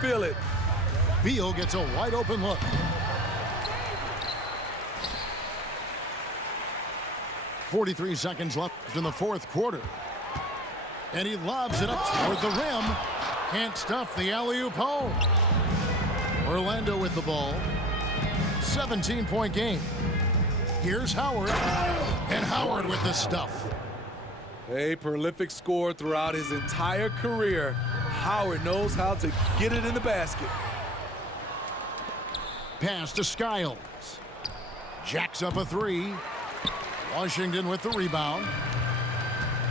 feel it. Beal gets a wide open look. .43 seconds left in the fourth quarter. And he lobs it up toward the rim. Can't stuff the alley-oop home. Orlando with the ball. 17-point game. Here's Howard. And Howard with the stuff. A prolific scorer throughout his entire career. Howard knows how to get it in the basket. Pass to Skiles. Jacks up a three. Washington with the rebound.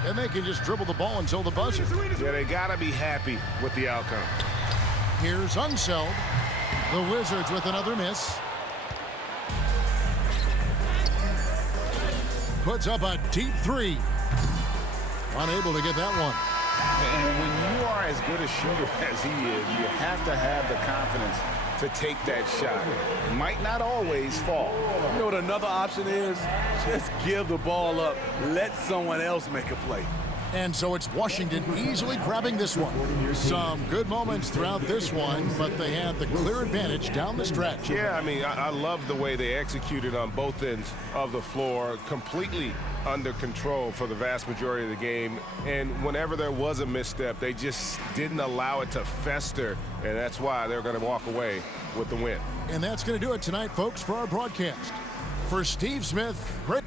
And they can just dribble the ball until the buzzer. Yeah, they got to be happy with the outcome. Here's Unseld. The Wizards with another miss. Puts up a deep three. Unable to get that one. And when you are as good a shooter as he is, you have to have the confidence to take that shot. It might not always fall. You know what another option is? Just give the ball up. Let someone else make a play. And so it's Washington easily grabbing this one. Some good moments throughout this one, but they had the clear advantage down the stretch. Yeah, I mean, I love the way they executed on both ends of the floor, completely under control for the vast majority of the game. And whenever there was a misstep, they just didn't allow it to fester, and that's why they're going to walk away with the win. And that's going to do it tonight, folks, for our broadcast. For Steve Smith, great.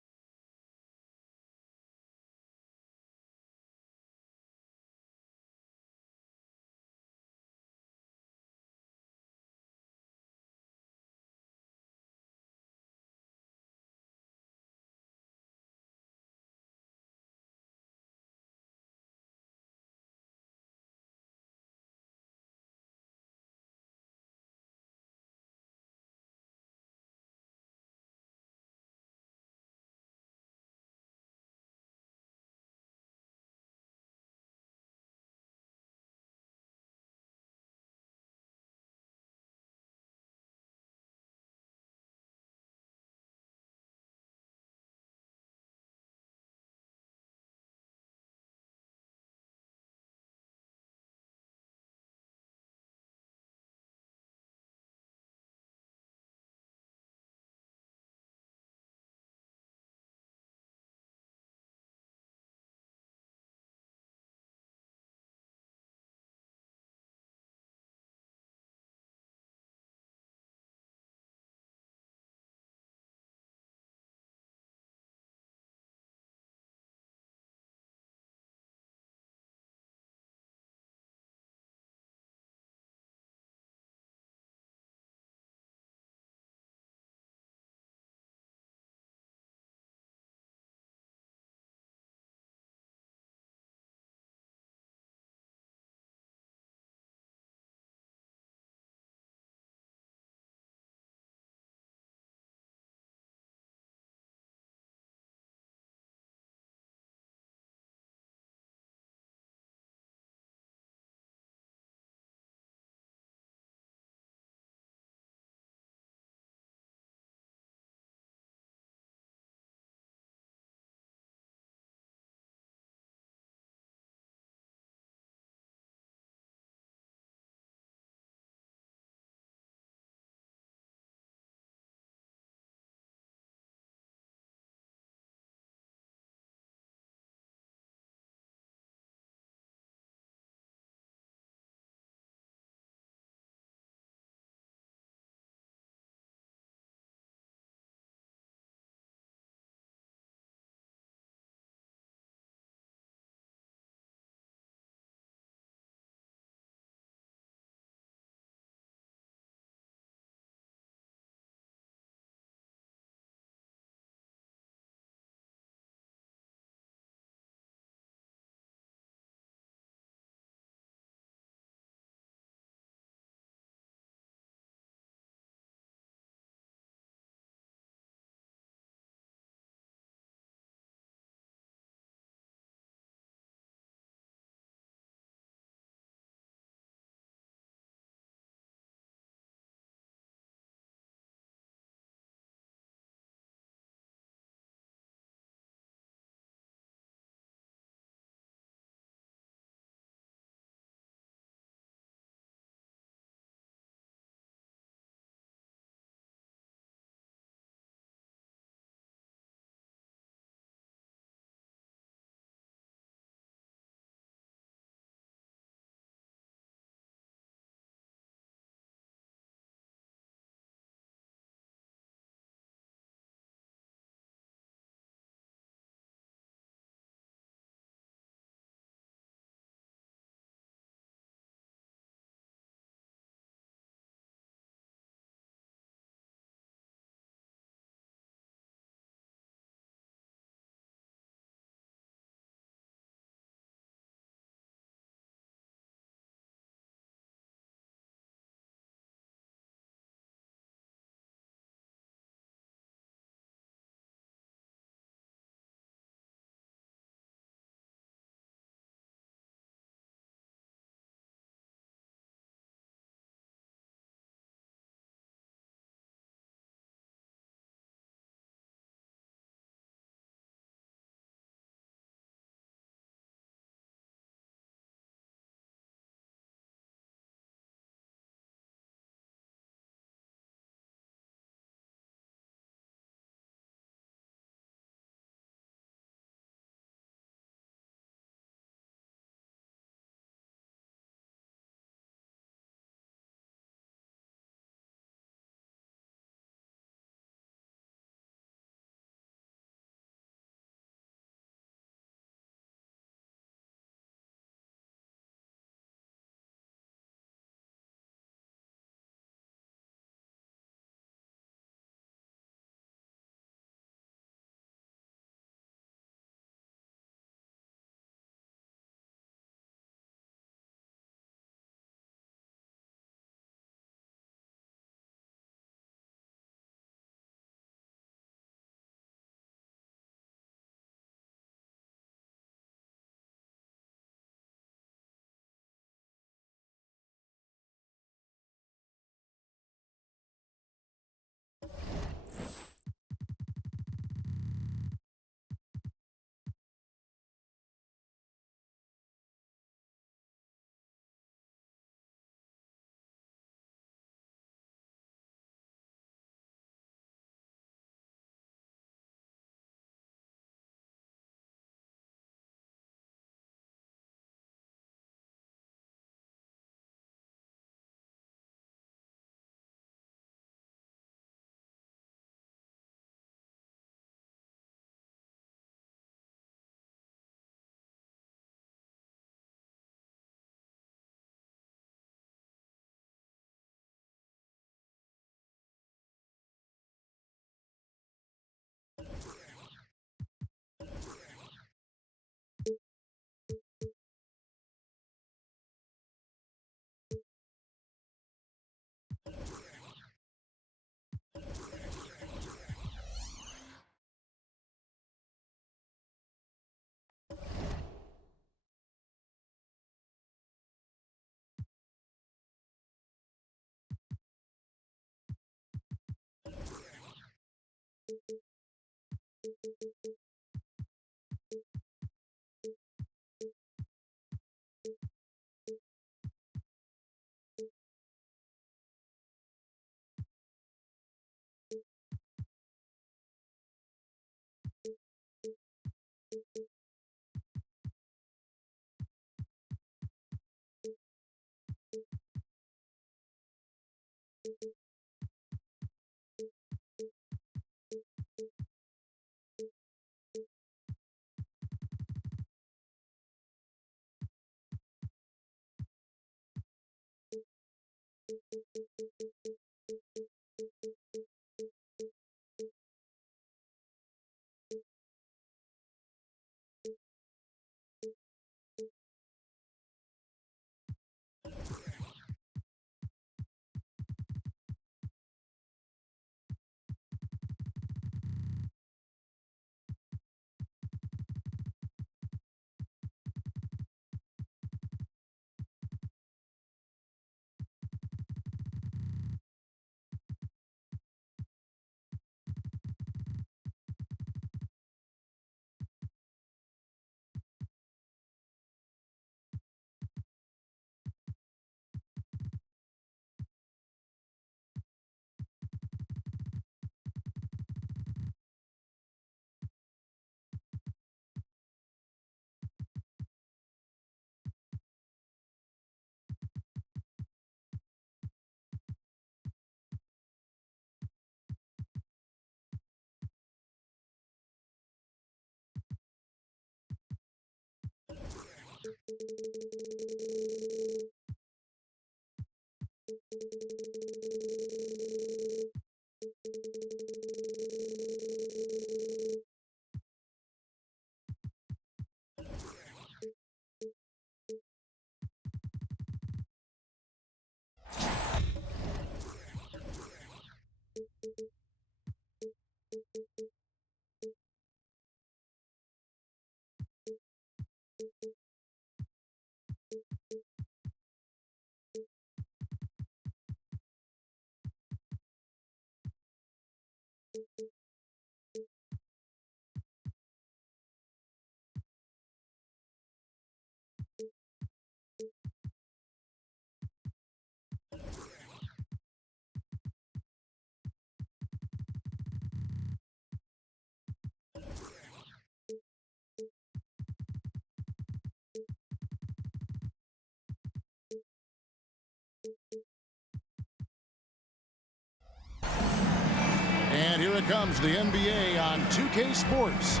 And here it comes, the NBA on 2K Sports.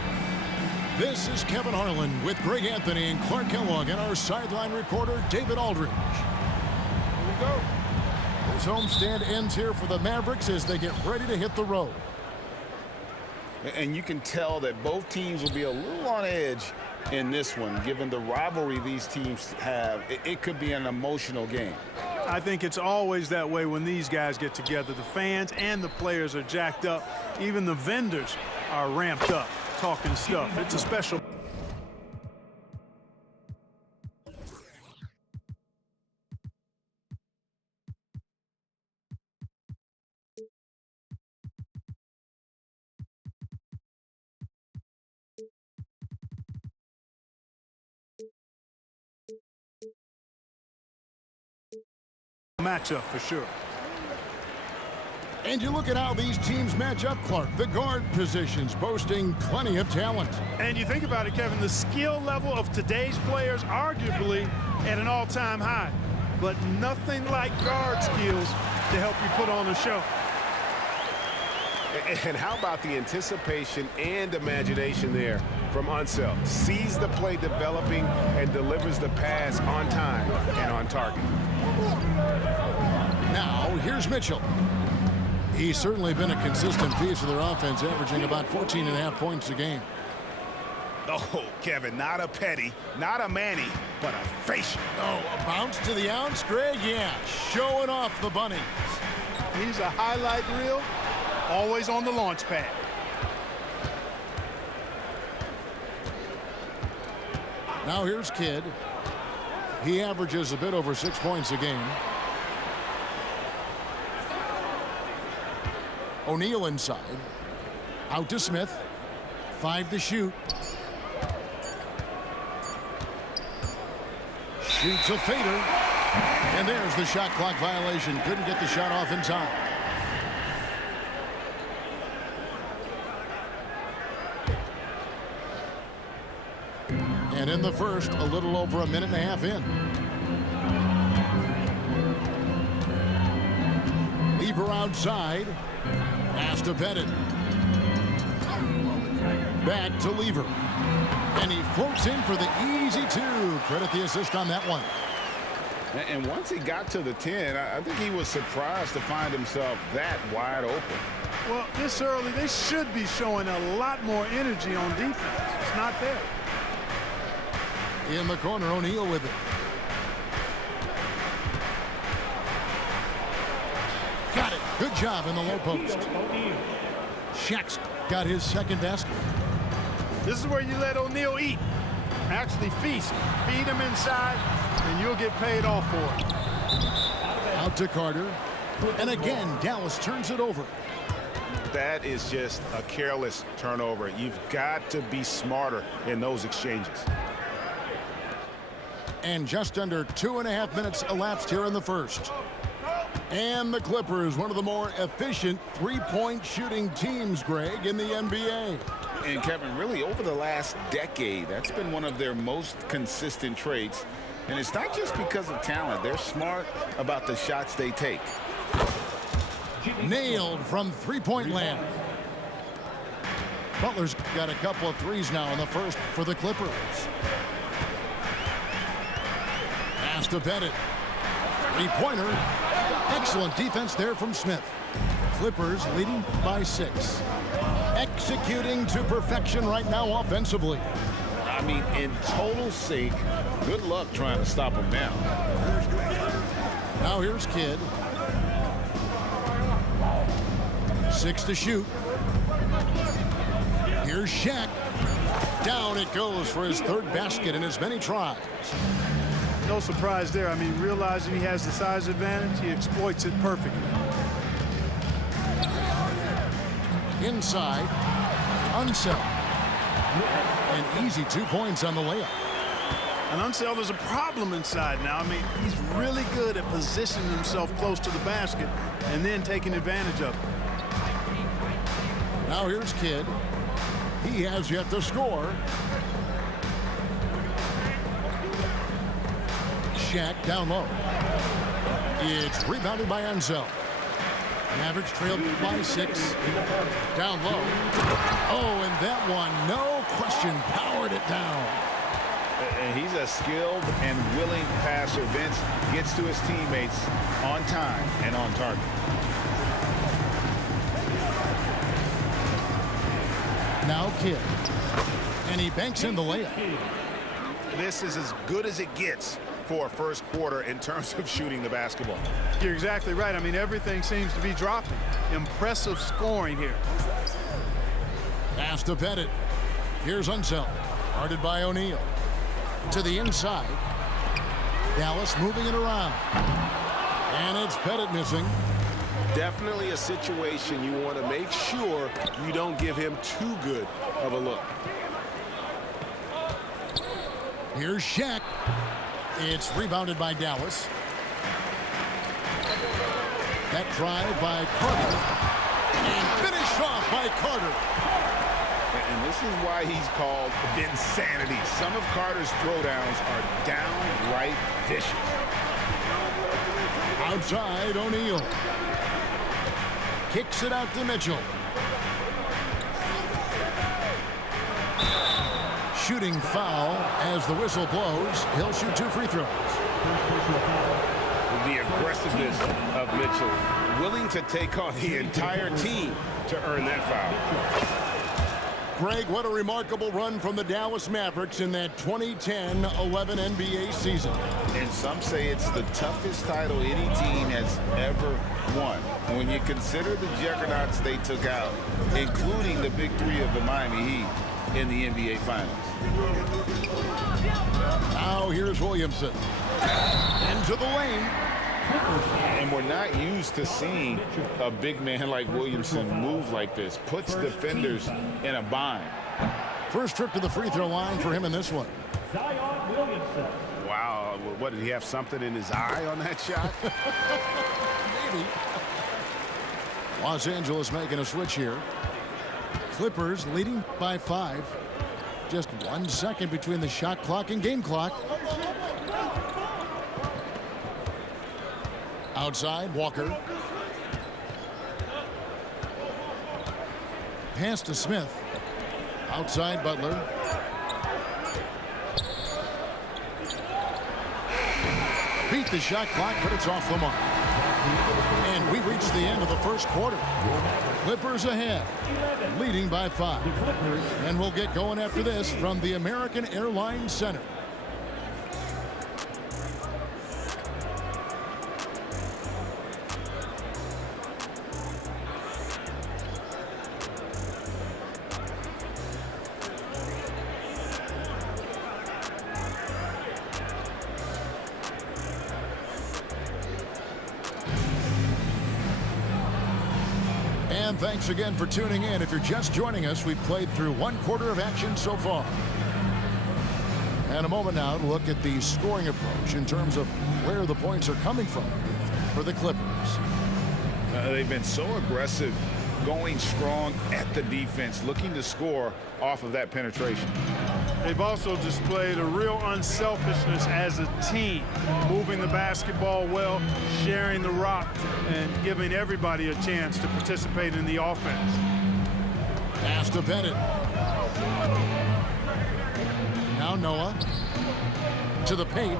This is Kevin Harlan with Greg Anthony and Clark Kellogg and our sideline reporter, David Aldridge. Here we go. This homestand ends here for the Mavericks as they get ready to hit the road. And you can tell that both teams will be a little on edge in this one, given the rivalry these teams have. It could be an emotional game. I think it's always that way when these guys get together. The fans and the players are jacked up. Even the vendors are ramped up, talking stuff. It's a special. Matchup for sure. And you look at how these teams match up, Clark. The guard positions boasting plenty of talent. And you think about it, Kevin, the skill level of today's players arguably at an all-time high. But nothing like guard skills to help you put on a show. And how about the anticipation and imagination there from Unseld? Sees the play developing and delivers the pass on time and on target. Now, here's Mitchell. He's certainly been a consistent piece of their offense, averaging about 14.5 points a game. Oh, Kevin, not a Petty, not a Manny, but a facial. Oh, a bounce to the ounce, Greg? Yeah, showing off the bunnies. He's a highlight reel, always on the launch pad. Now here's Kidd. He averages a bit over 6 points a game. O'Neal inside. Out to Smith. 5 to shoot. Shoots a fader. And there's the shot clock violation. Couldn't get the shot off in time. And in the first, a little over a minute and a half in. Lever outside. Pass to Pettit. Back to Lever. And he floats in for the easy 2. Credit the assist on that one. And once he got to the 10, I think he was surprised to find himself that wide open. Well, this early, they should be showing a lot more energy on defense. It's not there. In the corner, O'Neal with it. Got it. Good job in the low post. Shaq's got his second basket. This is where you let O'Neal eat. Actually feast. Feed him inside, and you'll get paid off for it. Out to Carter. And again, Dallas turns it over. That is just a careless turnover. You've got to be smarter in those exchanges. And just under 2.5 minutes elapsed here in the first. And the Clippers, one of the more efficient three-point shooting teams, Greg, in the NBA. And Kevin, really over the last decade, that's been one of their most consistent traits. And it's not just because of talent. They're smart about the shots they take. Nailed from three-point land. Butler's got a couple of threes now in the first for the Clippers. Pass to Pettit. Three-pointer. Excellent defense there from Smith. Clippers leading by 6. Executing to perfection right now offensively. I mean, in total sync. Good luck trying to stop him now. Now here's Kidd. 6 to shoot. Here's Shaq. Down it goes for his third basket in as many tries. No surprise there. I mean, realizing he has the size advantage, he exploits it perfectly. Inside, Unseld. An easy 2 points on the layup. And Unseld is a problem inside now. I mean, he's really good at positioning himself close to the basket and then taking advantage of it. Now here's Kidd. He has yet to score. Shaq down low. It's rebounded by Unseld. Mavericks trailed by 6. Down low. Oh, and that one, no question, powered it down. And he's a skilled and willing passer. Vince gets to his teammates on time and on target. Now Kidd. And he banks in the layup. This is as good as it gets for a first quarter in terms of shooting the basketball. You're exactly right. I mean, everything seems to be dropping. Impressive scoring here. Pass to Pettit. Here's Unseld. Guarded by O'Neal. To the inside. Dallas moving it around. And it's Pettit missing. Definitely a situation you want to make sure you don't give him too good of a look. Here's Shaq. It's rebounded by Dallas. That drive by Carter. And finished off by Carter. And this is why he's called Vinsanity. Some of Carter's throwdowns are downright vicious. Outside, O'Neal. Kicks it out to Mitchell. Shooting foul as the whistle blows. He'll shoot 2 free throws. The aggressiveness of Mitchell, willing to take on the entire team to earn that foul. Greg, what a remarkable run from the Dallas Mavericks in that 2010-11 NBA season. And some say it's the toughest title any team has ever won. When you consider the juggernauts they took out, including the big 3 of the Miami Heat in the NBA Finals. Now here's Williamson. Into the lane. And we're not used to seeing a big man like Williamson move like this. Puts defenders in a bind. First trip to the free throw line for him in this one. Zion Williamson. Wow, what, did he have something in his eye on that shot? Maybe. Los Angeles making a switch here. Clippers leading by 5. Just 1 second between the shot clock and game clock. Outside, Walker. Pass to Smith. Outside, Butler. Beat the shot clock, but it's off the mark. And we reach the end of the first quarter. Clippers ahead, leading by 5. And we'll get going after this from the American Airlines Center. And thanks again for tuning in. If you're just joining us, we've played through 1 quarter of action so far. And a moment now to look at the scoring approach in terms of where the points are coming from for the Clippers. They've been so aggressive, going strong at the defense, looking to score off of that penetration. They've also displayed a real unselfishness as a team, moving the basketball well, sharing the rock, and giving everybody a chance to participate in the offense. Pass to Bennett. Now Noah to the paint.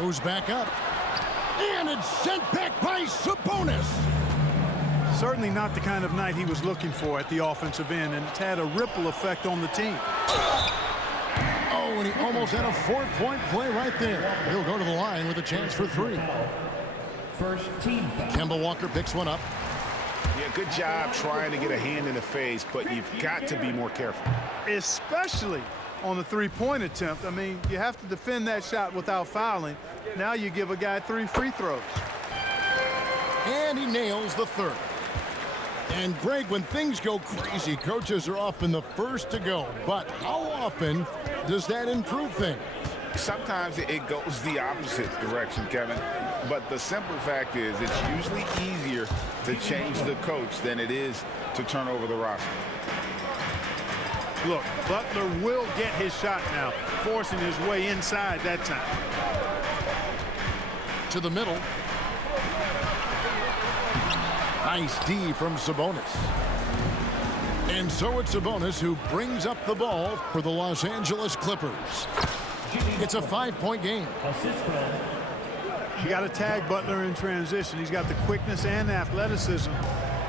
Goes back up. And it's sent back by Sabonis. Certainly not the kind of night he was looking for at the offensive end, and it's had a ripple effect on the team. Oh, and he almost had a 4-point play right there. He'll go to the line with a chance for 3. First team foul. Kemba Walker picks one up. Yeah, good job trying to get a hand in the face, but you've got to be more careful. Especially on the three-point attempt. I mean, you have to defend that shot without fouling. Now you give a guy 3 free throws. And he nails the 3rd. And Greg, when things go crazy, coaches are often the first to go. But how often does that improve things? Sometimes it goes the opposite direction, Kevin. But the simple fact is it's usually easier to change the coach than it is to turn over the roster. Look, Butler will get his shot now, forcing his way inside that time. To the middle. Nice D from Sabonis. And so it's Sabonis who brings up the ball for the Los Angeles Clippers. It's a 5-point game. You got to tag Butler in transition. He's got the quickness and athleticism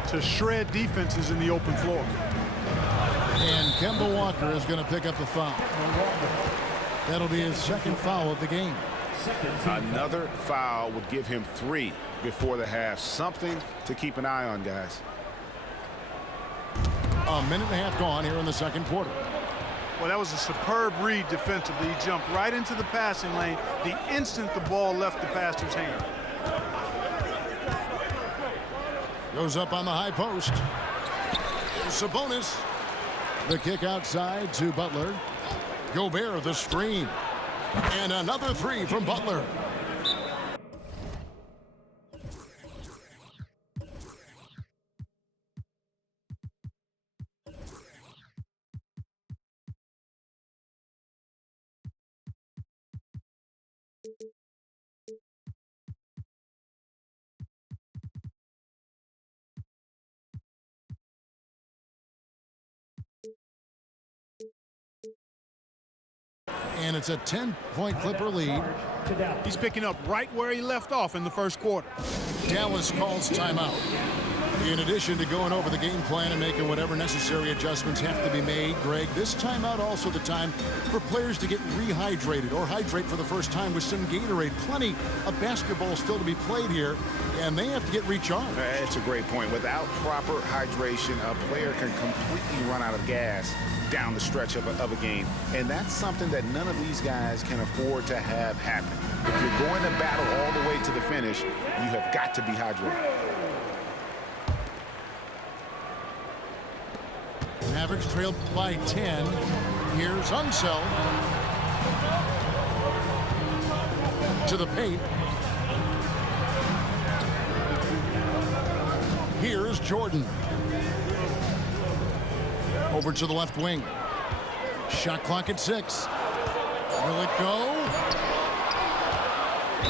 to shred defenses in the open floor. And Kemba Walker is going to pick up the foul. That'll be his 2nd foul of the game. Another foul would give him 3 before the half. Something to keep an eye on, guys. A minute and a half gone here in the 2nd quarter. Well, that was a superb read defensively. He jumped right into the passing lane the instant the ball left the passer's hand. Goes up on the high post. Sabonis. The kick outside to Butler. Gobert the screen. And another 3 from Butler. And it's a 10-point Clipper lead. He's picking up right where he left off in the first quarter. Dallas calls timeout. In addition to going over the game plan and making whatever necessary adjustments have to be made, Greg, this timeout also the time for players to get rehydrated or hydrate for the first time with some Gatorade. Plenty of basketball still to be played here, and they have to get recharged. That's a great point. Without proper hydration, a player can completely run out of gas down the stretch of a game. And that's something that none of these guys can afford to have happen. If you're going to battle all the way to the finish, you have got to be hydrated. Mavericks trail by 10. Here's Unseld. To the paint. Here's Jordan. Over to the left wing. Shot clock at 6. Will it go?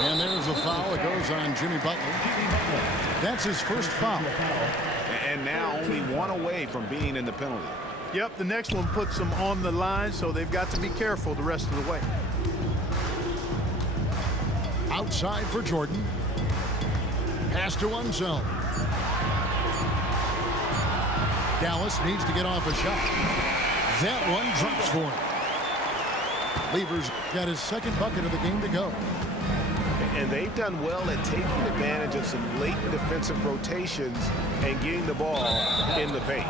And there's a foul. It goes on Jimmy Butler. That's his first foul. And now only one away from being in the penalty. Yep, the next one puts them on the line, so they've got to be careful the rest of the way. Outside for Jordan. Pass to Unseld. Dallas needs to get off a shot. That one drops for him. Lever's got his second bucket of the game to go. And they've done well at taking advantage of some late defensive rotations and getting the ball in the paint.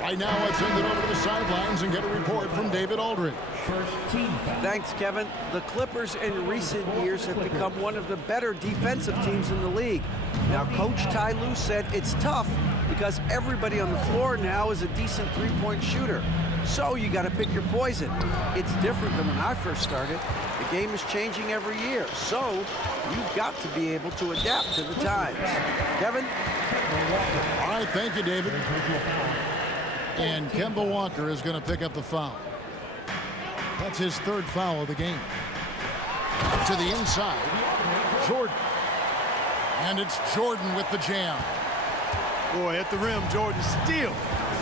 Right now, let's send it over to the sidelines and get a report from David Aldridge. First team foul. Thanks, Kevin. The Clippers in recent years have become one of the better defensive teams in the league. Now, Coach Ty Lue said it's tough because everybody on the floor now is a decent three-point shooter. So you got to pick your poison. It's different than when I first started. The game is changing every year. So you've got to be able to adapt to the times. Kevin? All right, thank you, David. And Kemba Walker is going to pick up the foul. That's his third foul of the game. To the inside, Jordan. And it's Jordan with the jam. Boy, at the rim, Jordan still,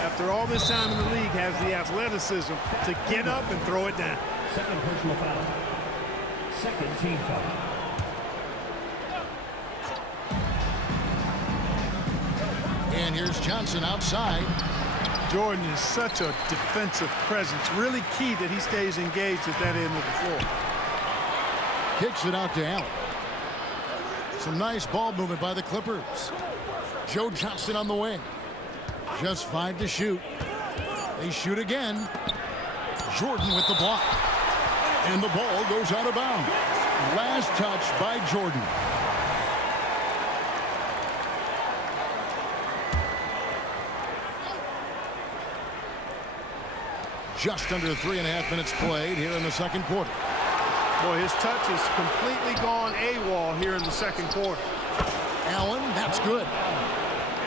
after all this time in the league, has the athleticism to get up and throw it down. Second personal foul. Second team foul. And here's Johnson outside. Jordan is such a defensive presence. Really key that he stays engaged at that end of the floor. Kicks it out to Allen. Some nice ball movement by the Clippers. Joe Johnson on the wing. Just 5 to shoot. They shoot again. Jordan with the block. And the ball goes out of bounds. Last touch by Jordan. Just under 3.5 minutes played here in the second quarter. Boy, his touch is completely gone AWOL here in the second quarter. Allen, that's good.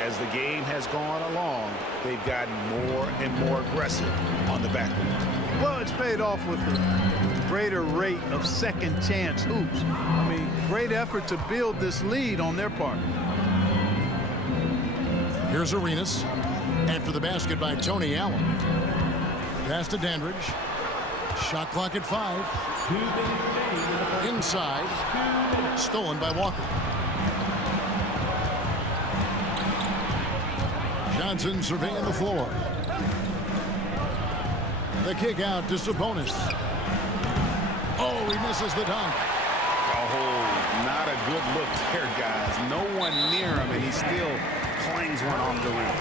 As the game has gone along, they've gotten more and more aggressive on the backboard. Well, it's paid off with a greater rate of second chance hoops. I mean, great effort to build this lead on their part. Here's Arenas. After the basket by Tony Allen. Pass to Dandridge. Shot clock at 5. Inside. Stolen by Walker. Johnson surveying the floor. The kick out to Sabonis. Oh, he misses the dunk. Oh, not a good look there, guys. No one near him, and he still clangs one off the rim.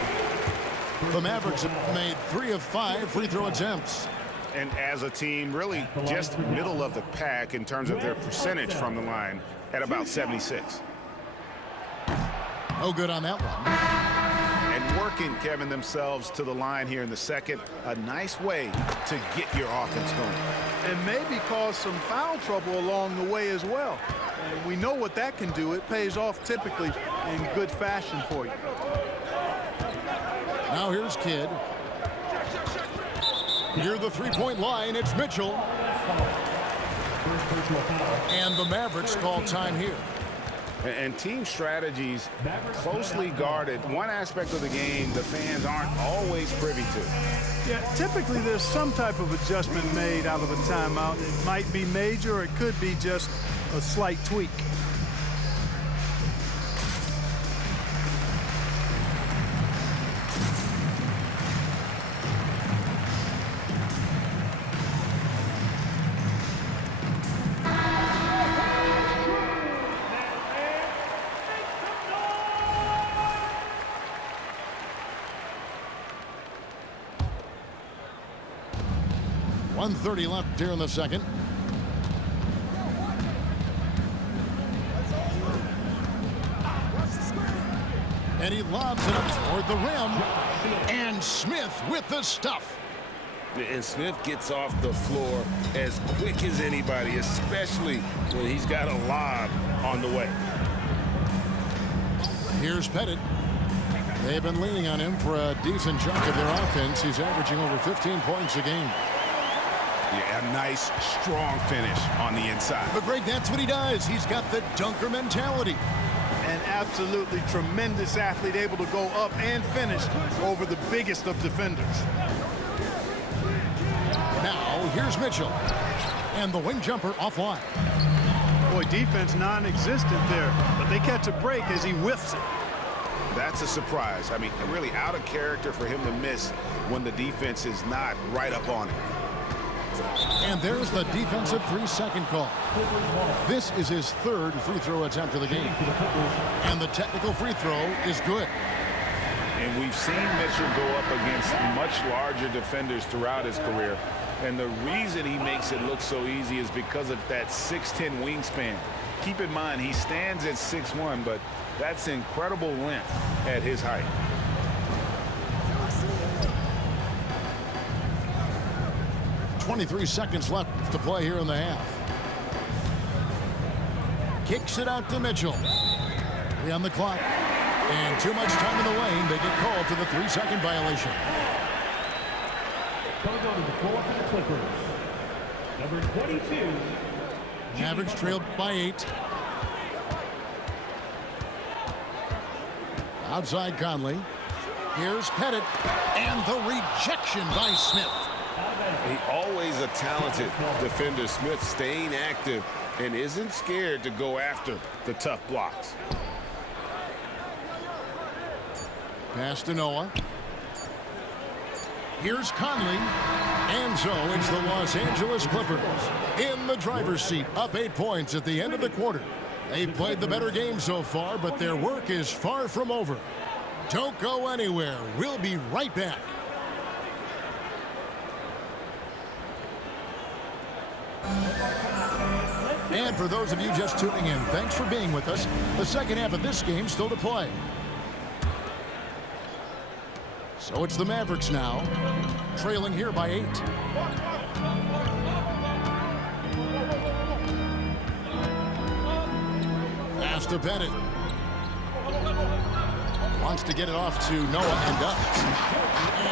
The Mavericks have made 3 of 5 free throw attempts. And as a team, really just middle of the pack in terms of their percentage from the line at about 76. No good on that one. And working, Kevin, themselves to the line here in the second. A nice way to get your offense going. And maybe cause some foul trouble along the way as well. And we know what that can do. It pays off typically in good fashion for you. Now here's Kidd. Near the three-point line, it's Mitchell. And the Mavericks call time here. And team strategies closely guarded. One aspect of the game the fans aren't always privy to. Yeah, typically there's some type of adjustment made out of a timeout. It might be major, or it could be just a slight tweak. .130 left here in the second. And he lobs it up toward the rim. And Smith with the stuff. And Smith gets off the floor as quick as anybody, especially when he's got a lob on the way. Here's Pettit. They've been leaning on him for a decent chunk of their offense. He's averaging over 15 points a game. Yeah, a nice, strong finish on the inside. But Greg, that's what he does. He's got the dunker mentality. An absolutely tremendous athlete, able to go up and finish over the biggest of defenders. Now, here's Mitchell. And the wing jumper offline. Boy, defense non-existent there, but they catch a break as he whiffs it. That's a surprise. I mean, really out of character for him to miss when the defense is not right up on it. And there's the defensive 3-second call. This is his third free throw attempt of the game. And the technical free throw is good. And we've seen Mitchell go up against much larger defenders throughout his career. And the reason he makes it look so easy is because of that 6'10" wingspan. Keep in mind, he stands at 6'1", but that's incredible length at his height. .23 seconds left to play here in the half. Kicks it out to Mitchell. 3 on the clock. And too much time in the lane. They get called for the 3-second violation. Coming on to the floor for the Clippers, number 22. Mavericks trailed by 8. Outside Conley. Here's Pettit. And the rejection by Smith. He always a talented defender. Smith staying active and isn't scared to go after the tough blocks. Pass to Noah. Here's Conley. And so it's the Los Angeles Clippers in the driver's seat, up 8 points at the end of the quarter. They've played the better game so far, but their work is far from over. Don't go anywhere. We'll be right back. And for those of you just tuning in, thanks for being with us. The second half of this game still to play. So it's the Mavericks now, trailing here by 8. Pass to Pettit. Wants to get it off to Noah and does.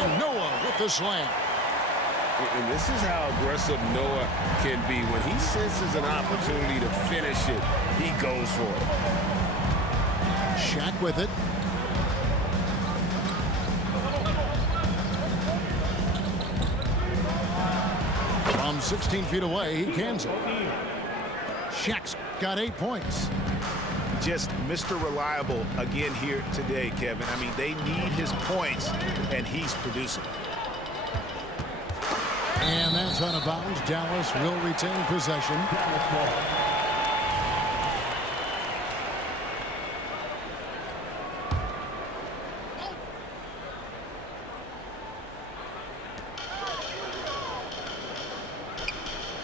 And Noah with the slam. And this is how aggressive Noah can be. When he senses an opportunity to finish it, he goes for it. Shaq with it. From 16 feet away, he cans it. Shaq's got 8 points. Just Mr. Reliable again here today, Kevin. I mean, they need his points, and he's producing. And that's out of bounds. Dallas will retain possession.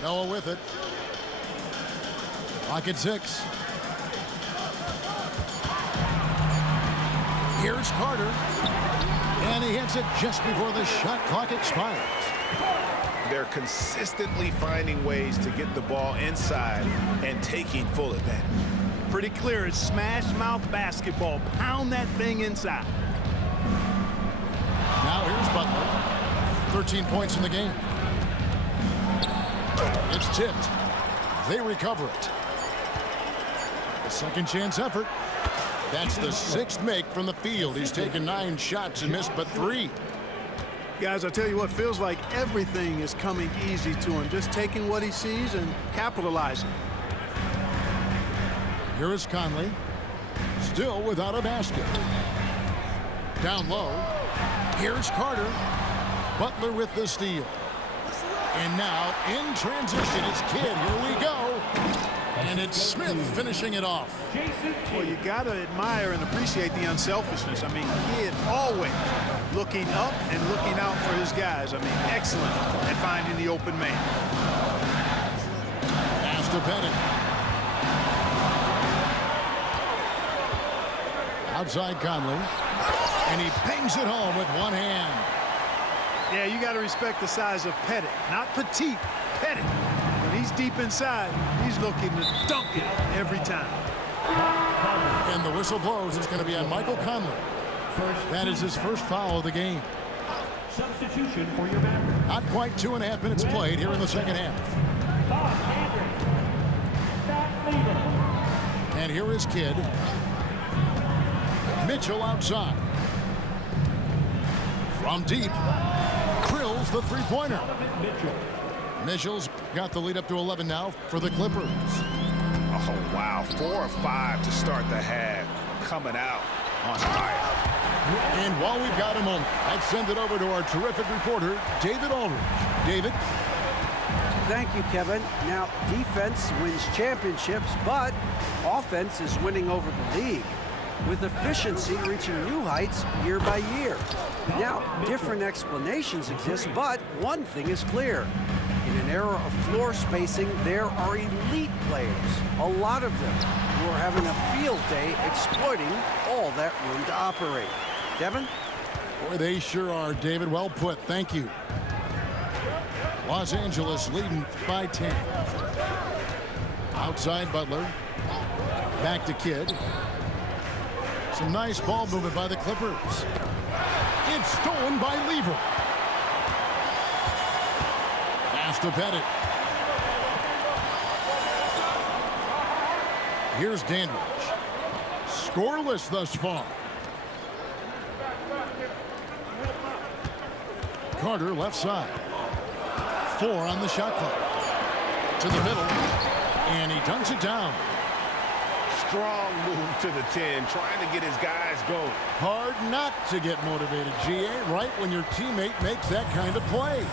Noah with it. Clock at 6. Here's Carter. And he hits it just before the shot clock expires. They're consistently finding ways to get the ball inside and taking full advantage. Pretty clear. It's smash mouth basketball. Pound that thing inside. Now here's Butler. 13 points in the game. It's tipped. They recover it. A second chance effort. That's the 6th make from the field. He's taken 9 shots and missed but 3. Guys, I tell you what, feels like everything is coming easy to him. Just taking what he sees and capitalizing. Here is Conley. Still without a basket. Down low. Here's Carter. Butler with the steal. And now in transition, it's Kidd. Here we go. And it's Smith finishing it off. Well, you got to admire and appreciate the unselfishness. I mean, Kidd always looking up and looking out for his guys. I mean, excellent at finding the open man. Pass to Pettit. Outside Conley. And he bangs it home with one hand. Yeah, you got to respect the size of Pettit. Not petite, Pettit. When he's deep inside, he's looking to dunk it every time. And the whistle blows. It's going to be on Michael Conley. That is his first foul of the game. Substitution for your man. Not quite 2.5 minutes played here in the second half. And here is Kidd. Mitchell outside. From deep. Drills the three-pointer. Mitchell's got the lead up to 11 now for the Clippers. Oh, wow. 4 of 5 to start the half. Coming out on fire. And while we've got a moment, let's send it over to our terrific reporter, David Aldridge. David? Thank you, Kevin. Now, defense wins championships, but offense is winning over the league, with efficiency reaching new heights year by year. Now, different explanations exist, but one thing is clear. In an era of floor spacing, there are elite players, a lot of them, who are having a field day exploiting all that room to operate. Kevin? Boy, they sure are, David. Well put. Thank you. Los Angeles leading by 10. Outside Butler. Back to Kidd. Some nice ball movement by the Clippers. It's stolen by Lever. Pass to Pettit. Here's Dandridge. Scoreless thus far. Carter left side. 4 on the shot clock. To the middle. And he dunks it down. Strong move to the 10, trying to get his guys going. Hard not to get motivated, GA, right when your teammate makes that kind of play.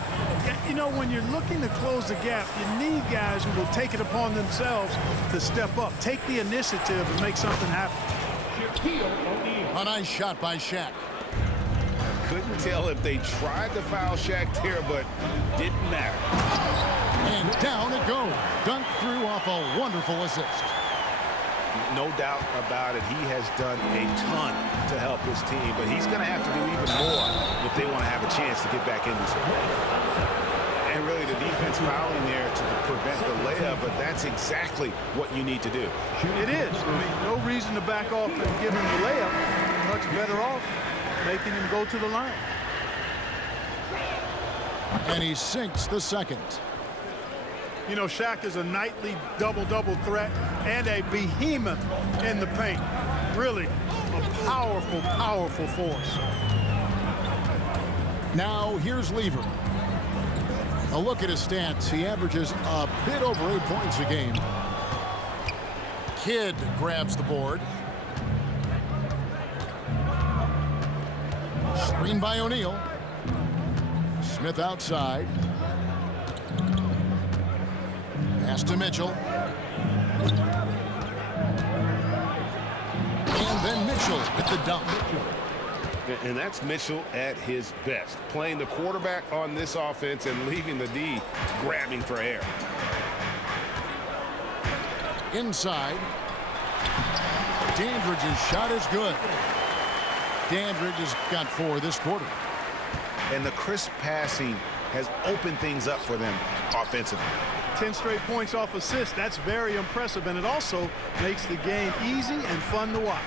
You know, when you're looking to close the gap, you need guys who will take it upon themselves to step up, take the initiative, and make something happen. A nice shot by Shaq. Couldn't tell if they tried to foul Shaq there, but didn't matter. And down it goes. Dunked through off a wonderful assist. No doubt about it. He has done a ton to help his team, but he's going to have to do even more if they want to have a chance to get back in this one. And really, the defense fouling there to prevent the layup, but that's exactly what you need to do. It is. I mean, no reason to back off and give him the layup. Much better off making him go to the line. And he sinks the second. You know, Shaq is a nightly double-double threat and a behemoth in the paint. Really a powerful, powerful force. Now here's Lever. A look at his stats. He averages a bit over 8 points a game. Kidd grabs the board. Screen by O'Neal. Smith outside. Pass to Mitchell. And then Mitchell with the dunk. And that's Mitchell at his best, playing the quarterback on this offense and leaving the D grabbing for air. Inside. Dandridge's shot is good. Dandridge has got 4 this quarter. And the crisp passing has opened things up for them offensively. 10 straight points off assists. That's very impressive, and it also makes the game easy and fun to watch.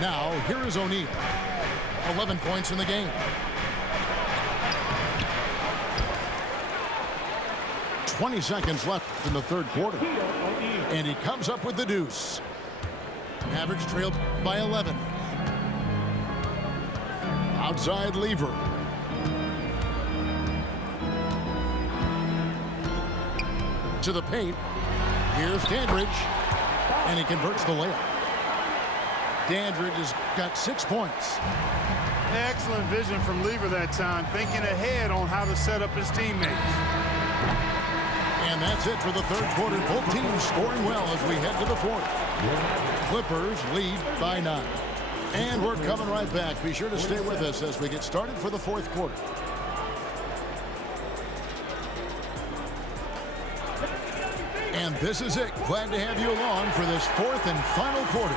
Now, here is O'Neal. 11 points in the game. 20 seconds left in the third quarter. And he comes up with the deuce. Mavericks trailed by 11. Outside Lever. To the paint. Here's Dandridge. And he converts the layup. Dandridge has got 6 points. Excellent vision from Lever that time, thinking ahead on how to set up his teammates. And that's it for the third quarter. Both teams scoring well as we head to the fourth. Clippers lead by 9. And we're coming right back. Be sure to stay with us as we get started for the fourth quarter. And this is it. Glad to have you along for this fourth and final quarter.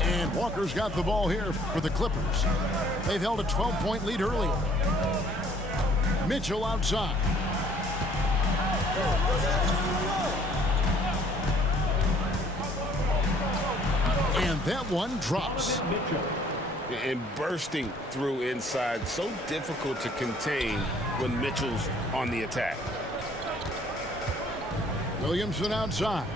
And Walker's got the ball here for the Clippers. They've held a 12-point lead earlier. Mitchell outside. And that one drops. And bursting through inside, so difficult to contain when Mitchell's on the attack. Williamson outside.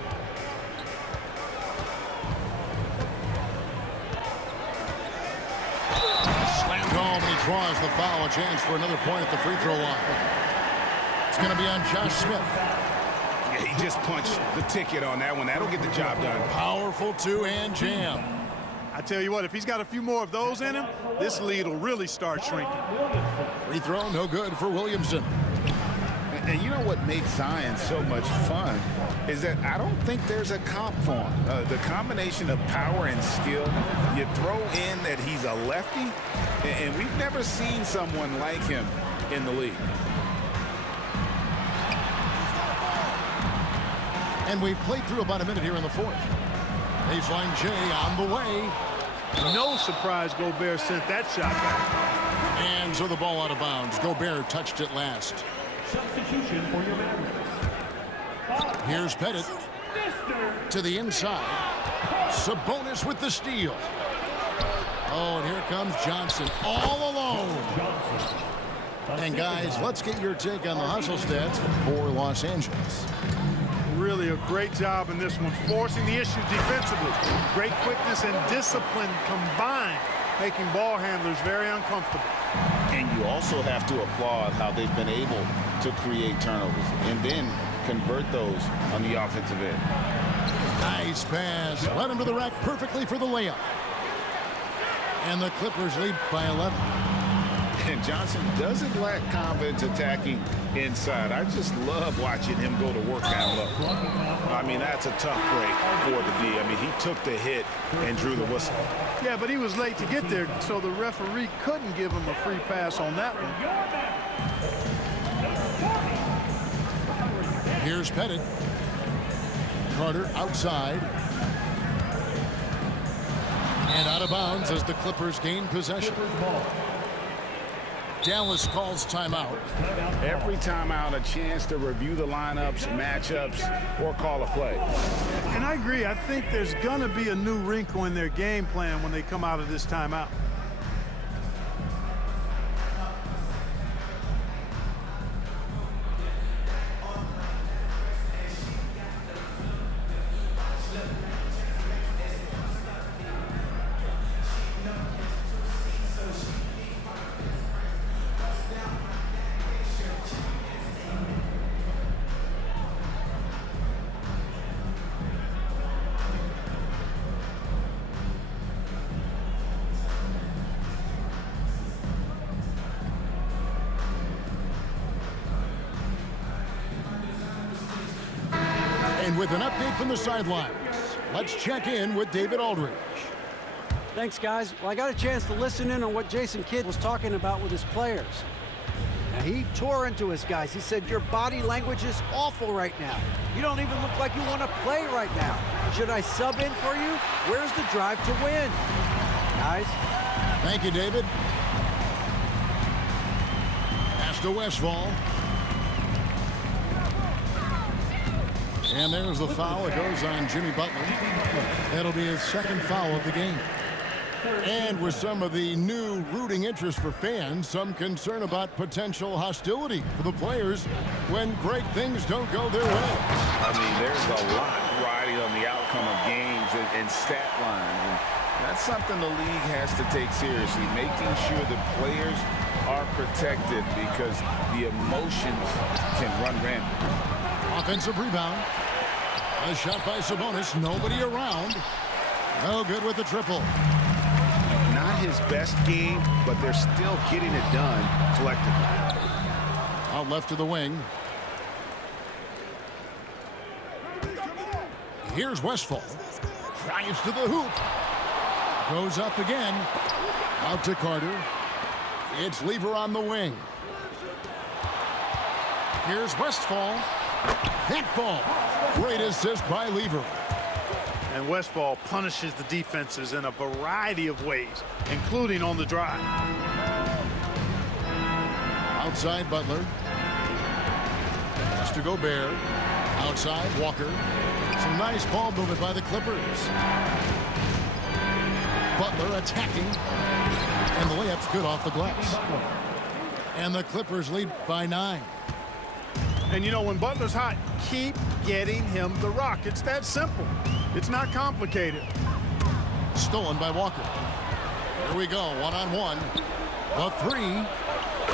Slammed home, and he draws the foul. A chance for another point at the free throw line. It's going to be on Josh Smith. Yeah, he just punched the ticket on that one. That'll get the job done. Powerful two-hand jam. I tell you what, if he's got a few more of those in him, this lead will really start shrinking. Free throw, no good for Williamson. And you know what makes Zion so much fun is that I don't think there's a comp for him. The combination of power and skill, you throw in that he's a lefty, and we've never seen someone like him in the league. And we've played through about a minute here in the fourth. Baseline J on the way. No surprise Gobert sent that shot back. And so the ball out of bounds. Gobert touched it last. Substitution for your Mavericks. Here's Pettit to the inside. Sabonis with the steal. Oh, and here comes Johnson all alone. And guys, let's get your take on the hustle stats for Los Angeles. Really a great job in this one, forcing the issue defensively. Great quickness and discipline combined, making ball handlers very uncomfortable. And you also have to applaud how they've been able to create turnovers and then convert those on the offensive end. Nice pass. Led him to the rack perfectly for the layup. And the Clippers lead by 11. And Johnson doesn't lack confidence attacking inside. I just love watching him go to work down low. I mean, that's a tough break for the D. I mean, he took the hit and drew the whistle. Yeah, but he was late to get there, so the referee couldn't give him a free pass on that one. Here's Pettit. Carter outside. And out of bounds as the Clippers gain possession. Dallas calls timeout. Every timeout, a chance to review the lineups, matchups, or call a play. And I agree. I think there's going to be a new wrinkle in their game plan when they come out of this timeout. And with an update from the sidelines, let's check in with David Aldridge. Thanks, guys. Well, I got a chance to listen in on what Jason Kidd was talking about with his players. Now, he tore into his guys. He said, your body language is awful right now. You don't even look like you want to play right now. Should I sub in for you? Where's the drive to win? Guys? Thank you, David. Pass to Westphal. And there's the foul. It goes on Jimmy Butler. That'll be his second foul of the game. And with some of the new rooting interest for fans, some concern about potential hostility for the players when great things don't go their way. I mean, there's a lot riding on the outcome of games and stat lines. And that's something the league has to take seriously, making sure the players are protected because the emotions can run rampant. Offensive rebound. A shot by Sabonis. Nobody around. No good with the triple. Not his best game, but they're still getting it done collectively. Out left to the wing. Here's Westphal. Drives to the hoop. Goes up again. Out to Carter. It's Lever on the wing. Here's Westphal. That ball. Great assist by Lever. And Westphal punishes the defenses in a variety of ways, including on the drive. Outside Butler. Has to Gobert. Outside Walker. Some nice ball movement by the Clippers. Butler attacking. And the layup's good off the glass. And the Clippers lead by 9. And you know, when Butler's hot, keep getting him the rock. It's that simple. It's not complicated. Stolen by Walker. Here we go, one-on-one. The three,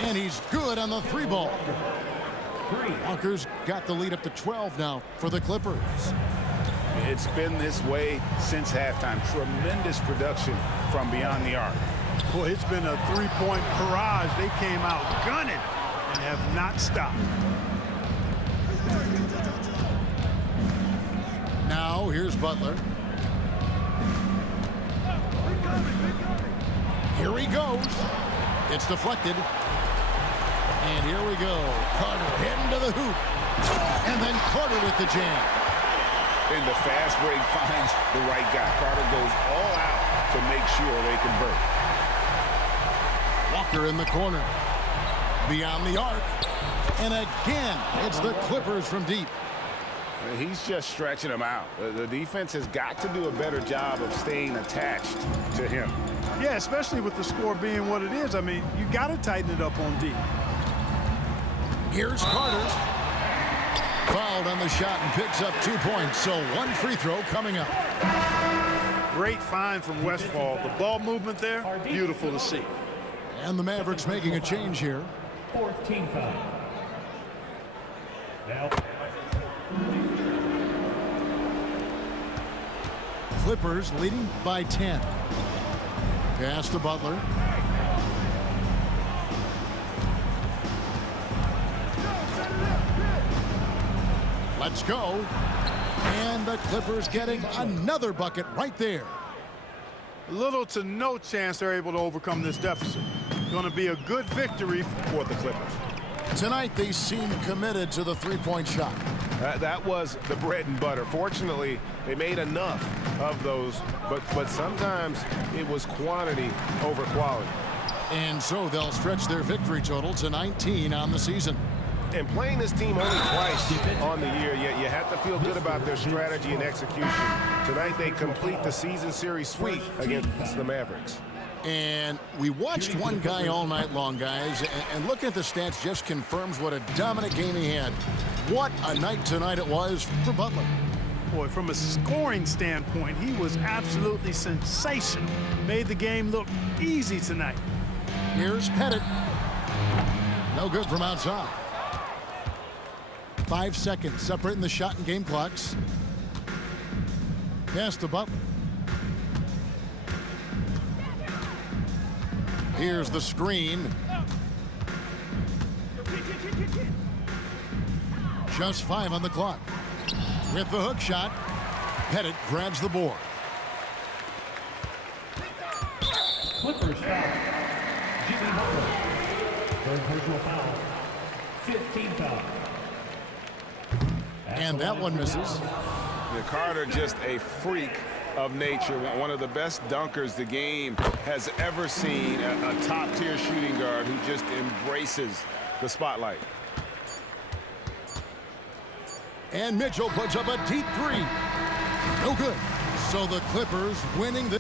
and he's good on the three ball. Walker's got the lead up to 12 now for the Clippers. It's been this way since halftime. Tremendous production from beyond the arc. Boy, it's been a three-point barrage. They came out gunning and have not stopped. Now, here's Butler. Here he goes. It's deflected. And here we go. Carter heading to the hoop. And then Carter with the jam. And the fast break finds the right guy. Carter goes all out to make sure they convert. Walker in the corner. Beyond the arc. And again, it's the Clippers from deep. He's just stretching them out. The defense has got to do a better job of staying attached to him. Yeah, especially with the score being what it is. I mean, you got to tighten it up on D. Here's Carter. Fouled on the shot and picks up 2 points. So one free throw coming up. Great find from Westphal. The ball movement there, beautiful to see. And the Mavericks making a change here. 14 foul. Now. Clippers leading by 10. Pass to Butler. Let's go. And the Clippers getting another bucket right there. Little to no chance they're able to overcome this deficit. Going to be a good victory for the Clippers. Tonight they seem committed to the three-point shot. That was the bread and butter. Fortunately, they made enough of those, but sometimes it was quantity over quality. And so they'll stretch their victory total to 19 on the season. And playing this team only twice on the year, yet you have to feel good about their strategy and execution. Tonight they complete the season series sweep against the Mavericks. And we watched one guy all night long, guys, and looking at the stats just confirms what a dominant game he had. What a night tonight it was for Butler. Boy, from a scoring standpoint, he was absolutely sensational. Made the game look easy tonight. Here's Pettit. No good from outside. 5 seconds separating the shot and game clocks. Pass to Butler. Here's the screen. Just 5 on the clock. With the hook shot, Pettit grabs the board. Clippers foul. Jimmy Butler. Third personal foul. 15 foul. And that one misses. Carter just a freak of nature, one of the best dunkers the game has ever seen, a top-tier shooting guard who just embraces the spotlight. And Mitchell puts up a deep three. No good. So the Clippers winning this.